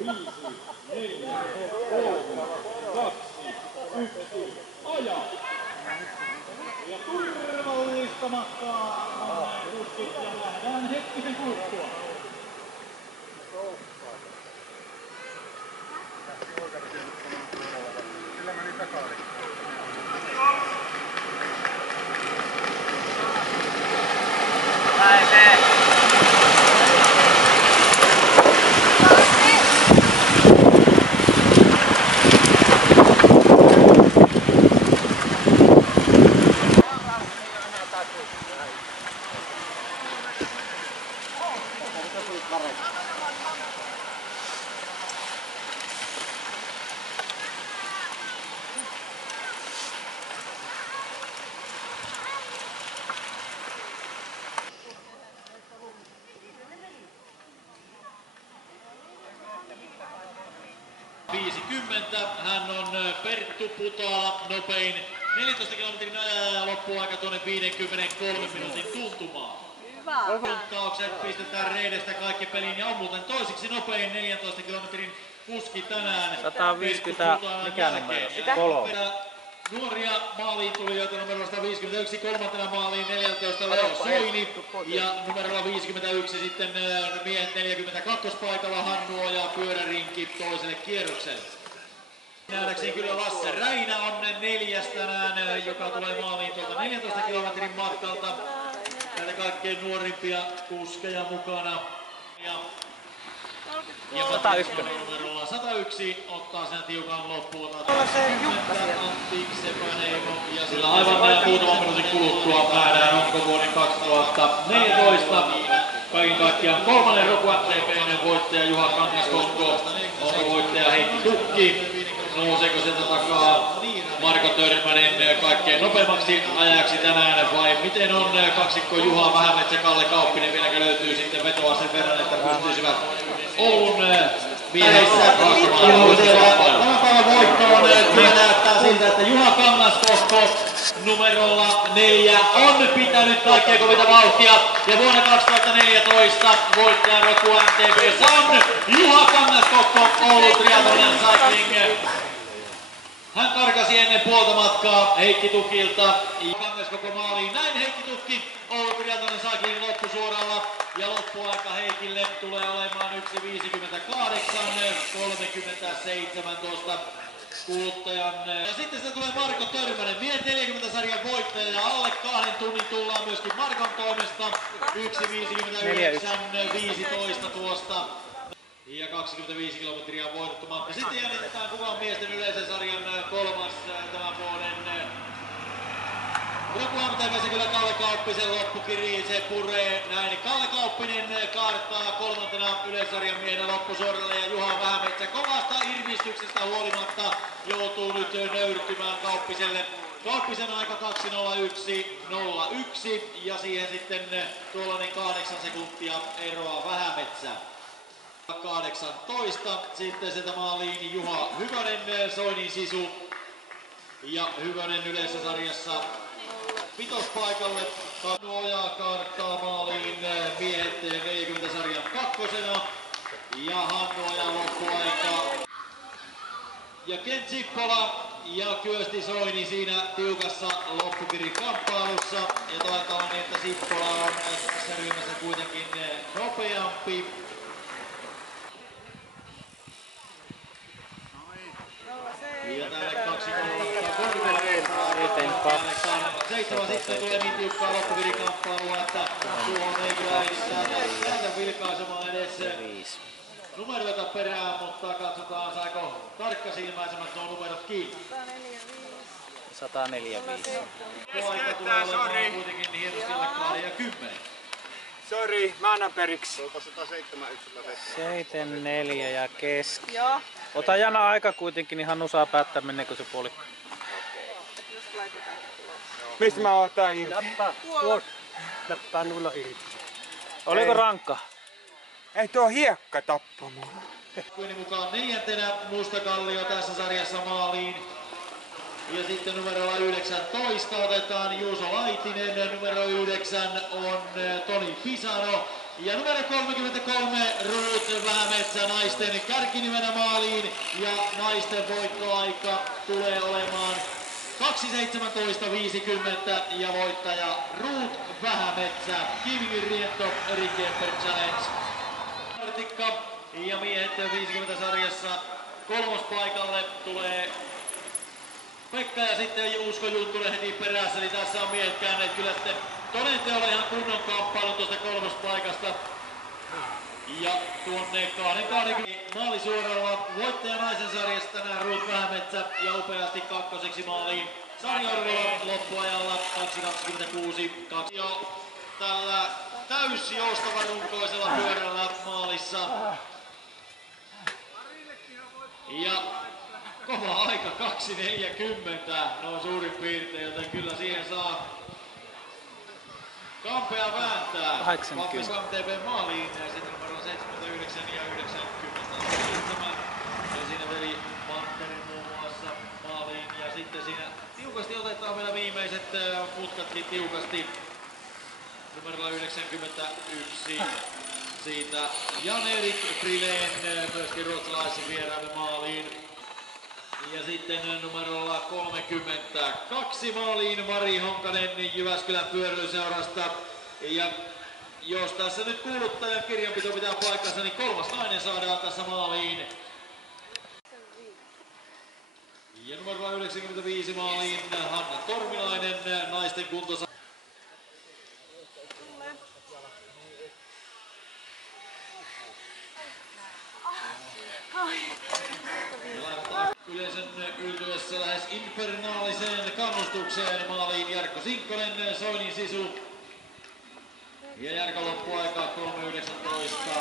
5, 4, 3, 2, 1, aja! Ja turvallista matkaa kuskit ja nähdään hetkisen kuluttua. Sillä meni takaisin. Pääsee! Hän on Perttu Putala, nopein 14 kilometrin ajaja ja loppuaika tuonne 53 minuutin tuntumaan. Punttaukset pistetään reidestä kaikki peliin ja on muuten toisiksi nopein 14 kilometrin kuski tänään. 150, mikä numero? 3. Nuoria maaliin tulijoita numero 151, kolmantena maaliin 14 Leo Soini ja numerolla 51 sitten miehet 42 paikalla Hannu Oja pyörärinki toiselle kierrokselle. Nähdäkseni kyllä Lasse Räinä on neljäs tänään, joka tulee maaliin tuolta 14 kilometrin matkalta. Näitä kaikkein nuorimpia kuskeja mukana. Ja 101. Numerolla 101 ottaa sen tiukan loppuun. Antti Sepaneimo ja sillä aivan muutaman minuutin kuluttua nähdään onko vuoden 2014 kaiken kaikkiaan kolmannen Roku MTP:n voittaja Juha Kangaskosco. Onko voittaja Heikki Tukki? Nouseeko sieltä takaa Marko Törmänen kaikkein nopeammaksi ajajaksi tänään vai miten on kaksikko Juha Vähämetsä Kalle Kauppinen? Vieläkö löytyy sitten vetoa sen verran, että pystyisivät Oulun miehessä haastamaan tämän päivän voittoon. Kyllä näyttää siltä, että Juha Kangaskosco numerolla 4 on pitänyt kaikkein kovita vauhtia ja vuonna 2014 voittajan Roku MTP:ssä on Juha Kangaskosco Oulu Triathlon Cycling. Hän karkasi ennen puolta matkaa Heikki Tukilta. Kangaskosco maaliin. Näin Heikki Tukki Oulu Triathlon Cycling loppusuoralla. Ja loppuaika Heikille tulee olemaan 1.58.37 kuluttajan. Ja sitten se tulee Marko Törmänen, miehet 40-sarjan voittaja ja alle 2 tunnin tullaan myöskin Markon toimesta. 1.59.15 tuosta. Ja 25 kilometriä voitettu matka. Sitten jännitetään kuka on miesten yleisen sarjan kolmas tämän vuoden. Roku MTP:ssä kyllä Kalle Kauppisen loppukiri, se puree näin. Kalle Kauppinen kaartaa kolmantena yleisarjan miehenä loppusuoralle ja Juha Vähämetsä kovasta irvistyksestä huolimatta joutuu nyt nöyrtymään Kauppiselle. Kauppisen aika 2.01.01 ja siihen sitten tuollainen 8 sekuntia eroa Vähämetsään. 18. Sitten sieltä maaliin Juha Hyvönen, Soinin sisu ja Hyvönen yleisessä sarjassa vitospaikalle. Hannu Oja karttaa maaliin miehet 40-sarjan kakkosena ja Hannu Oja loppuaika. Ja Kent Sippola ja Kyösti Soini siinä tiukassa loppukirikamppailussa. Ja taitaa niin, että Sippola on tässä ryhmässä kuitenkin nopeampi. Ja tälle 7 sitten tulee niin tiukkaa loppukirikamppailua, että tuohon ei kyllä lähdetä vilkaisemaan edes numeroita perään, mutta katsotaan saiko tarkkasilmäisemmät nuo numerot kiinni. 145. Aika tulee olemaan kuitenkin hienosti alle 20. Sori, mä annan periksi. 74 ja keski. Joo. Ota Jana aika kuitenkin, niin Hannu saa päättää menneekö se puolikko. Mistä mä otan irti? Nappaa nulla irti. Oliko rankka? Ei tuo hiekka tappo mua. Kuinin mukaan neljäntenä Mustakallio tässä sarjassa maaliin. Ja sitten numerolla 19 otetaan Juuso Laitinen, numero 9 on Toni Pisano. Ja numero 33 Ruut Roope Vähämetsä naisten kärkinimenä maaliin ja naisten voittoaika tulee olemaan 2.17.50 ja voittaja Ruut Vähämetsä. Kimi Riento Eri Kemper Challenge. Artikka ja miehet 50 sarjassa kolmospaikalle tulee Pekka ja sitten Usko Juntunen heti perässä, eli tässä on miehet käänneet kyllä toden teolla ihan kunnon kamppailun tuosta kolmospaikasta. Ja tuonne 20 maalisuoralla voittaja naisen sarjassa tänään Ruut Vähämetsä ja upeasti kakkoseksi maaliin Sari Orvola loppuajalla 2.26. Jo tällä täysjoustavan runkoisella pyörällä maalissa. Ja kova aika 2.40 noin suurin piirtein, joten kyllä siihen saa Kampea vääntää. 80. MTV maaliin ja sitten numero 79 ja 97. Ja siinä veli Manterin muun muassa maaliin ja sitten siinä tiukasti otetaan vielä viimeiset mutkatkin tiukasti. Numero 91 siitä Jan-Erik Frilén myöskin ruotsalaisen vieraamme maaliin. Ja sitten numerolla 32 maaliin Mari Honkanen Jyväskylän pyöräilyseurasta. Ja jos tässä nyt kuuluttajan kirjanpito pitää paikkansa, niin kolmas nainen saadaan tässä maaliin. Ja numerolla 95 maaliin Hanna Tormilainen naisten kuntosa. Yleisön yltyessä lähes infernaaliseen kannustukseen maaliin Jarkko Sinkkonen, Soinin sisu. Ja Jarkon loppuaika 3.19.